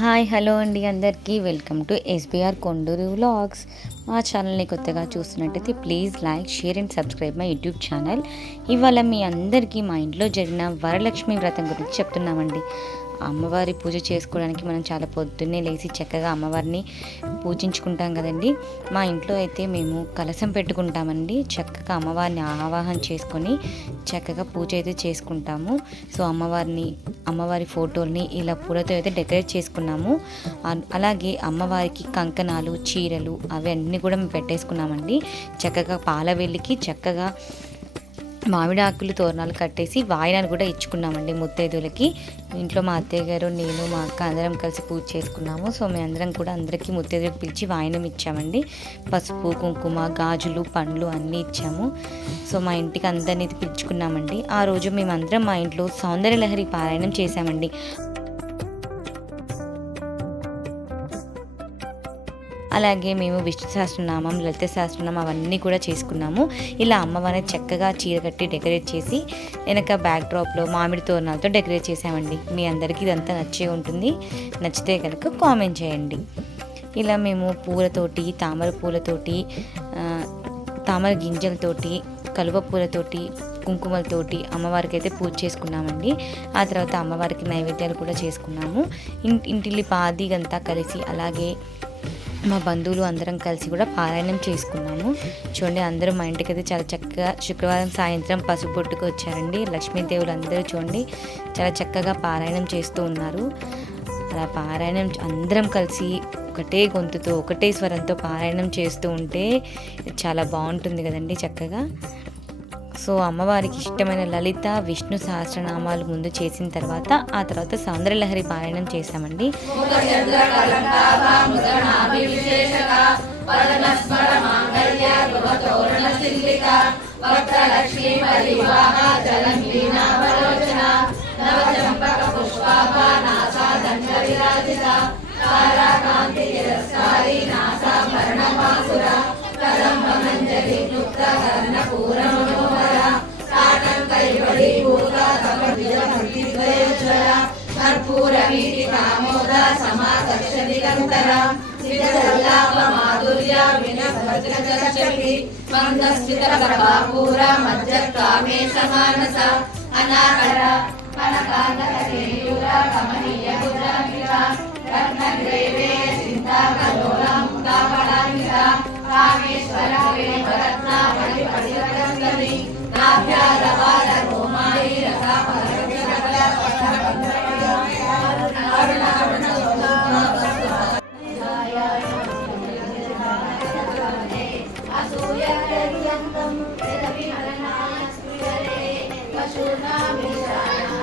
Hi hello అండి అందరికీ. Welcome to SBR Konduru vlogs. మా ఛానల్ని కొత్తగా చూస్తున్నట్టయితే please like share and subscribe my YouTube channel. ఇవాళ మీ అందరికీ మా ఇంట్లో జరిగిన వరలక్ష్మి వ్రతం గురించి చెప్తున్నామండి. అమ్మవారి పూజ చేసుకోవడానికి మనం చాలా పొద్దున్నే లేచి చక్కగా అమ్మవారిని పూజించుకుంటాం కదండి. మా ఇంట్లో అయితే మేము కలసం పెట్టుకుంటామండి. చక్కగా అమ్మవారిని ఆవాహన చేసుకొని చక్కగా పూజ అయితే చేసుకుంటాము. సో అమ్మవారిని అమ్మవారి ఫోటోల్ని ఇలా పూలతో అయితే డెకరేట్ చేసుకున్నాము. అలాగే అమ్మవారికి కంకణాలు చీరలు అవన్నీ కూడా మేము పెట్టేసుకున్నామండి. చక్కగా పాలవెల్లికి చక్కగా మామిడి ఆకులు తోరణాలు కట్టేసి వాయినాలు కూడా ఇచ్చుకున్నామండి ముత్తైదులకి. ఇంట్లో మా అత్తయ్య గారు నేను మా అక్క అందరం కలిసి పూజ చేసుకున్నాము. సో మేము అందరం కూడా అందరికీ ముత్తైదులకు పిలిచి వాయినం ఇచ్చామండి. పసుపు కుంకుమ గాజులు పండ్లు అన్నీ ఇచ్చాము. సో మా ఇంటికి అందరినీ పిలుచుకున్నామండి. ఆ రోజు మేమందరం మా ఇంట్లో సౌందర్యలహరి పారాయణం చేశామండి. అలాగే మేము విష్ణు సహస్రనామం లలిత సహస్రనామం అవన్నీ కూడా చేసుకున్నాము. ఇలా అమ్మవారిని చక్కగా చీర కట్టి డెకరేట్ చేసి వెనక బ్యాక్ డ్రాప్లో మామిడి తోరణాలతో డెకరేట్ చేసామండి మీ అందరికీ ఇదంతా నచ్చే ఉంటుంది. నచ్చితే కనుక కామెంట్ చేయండి. ఇలా మేము పూలతోటి తామర పూలతోటి తామర గింజలతోటి కలువ పూలతోటి కుంకుమలతోటి అమ్మవారికి అయితే పూజ చేసుకున్నామండి. ఆ తర్వాత అమ్మవారికి నైవేద్యాలు కూడా చేసుకున్నాము. ఇంటి ఇంటిల్లి పాదిగంతా కలిసి అలాగే మా బంధువులు అందరం కలిసి కూడా పారాయణం చేసుకున్నాము. చూడండి అందరూ మా ఇంటికి అయితే చాలా చక్కగా శుక్రవారం సాయంత్రం పసుపు బొట్టుకు వచ్చారండి. లక్ష్మీదేవులు అందరూ చూడండి చాలా చక్కగా పారాయణం చేస్తూ ఉన్నారు. అలా పారాయణం అందరం కలిసి ఒకటే గొంతుతో ఒకటే స్వరంతో పారాయణం చేస్తూ ఉంటే చాలా బాగుంటుంది కదండి చక్కగా. సో అమ్మవారికి ఇష్టమైన లలిత విష్ణు సహస్రనామాలు ముందు చేసిన తర్వాత ఆ తర్వాత సౌందర్యలహరి పారాయణం చేశామండి. పుష్పాభా దండ విరాజిత సమాకర్షనిరంతర మాధుర్య వినభద్రచక్షి మందస్థిత ప్రభాపూర మధ్య కామేశ మానస అనాకర పనకాంతకేయూర కమనీయ గుజామిక రత్నగ్రేవే చింతాకలోల ముక్తాపడామిక కామేశ్వర వేమరత్న పరిపరివర్తని నాభ్యాయ Shuna Mishana.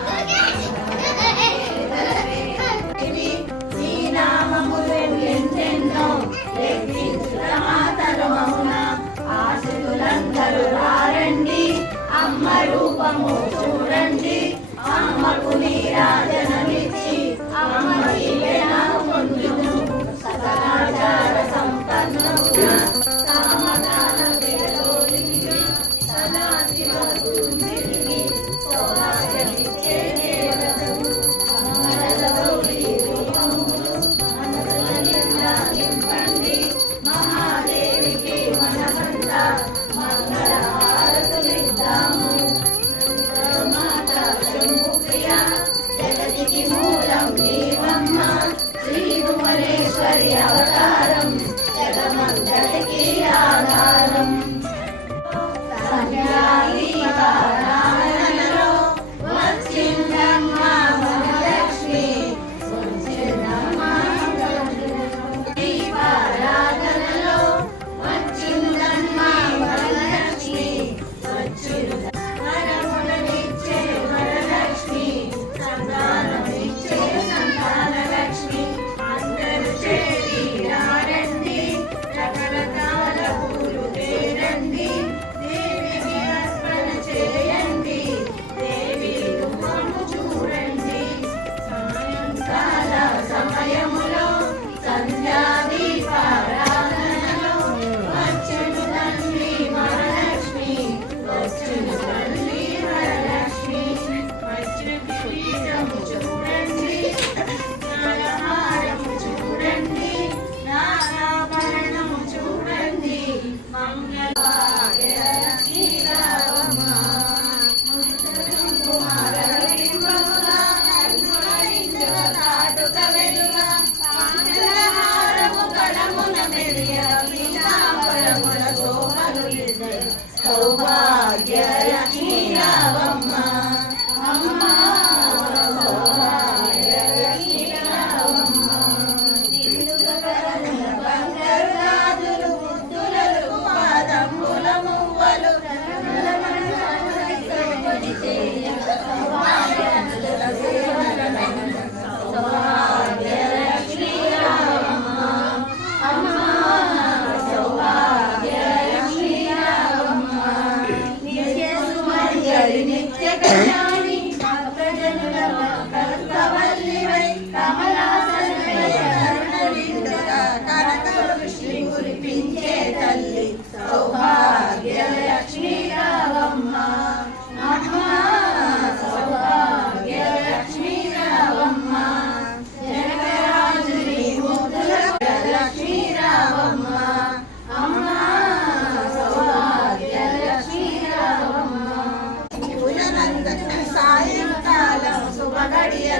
Yeah.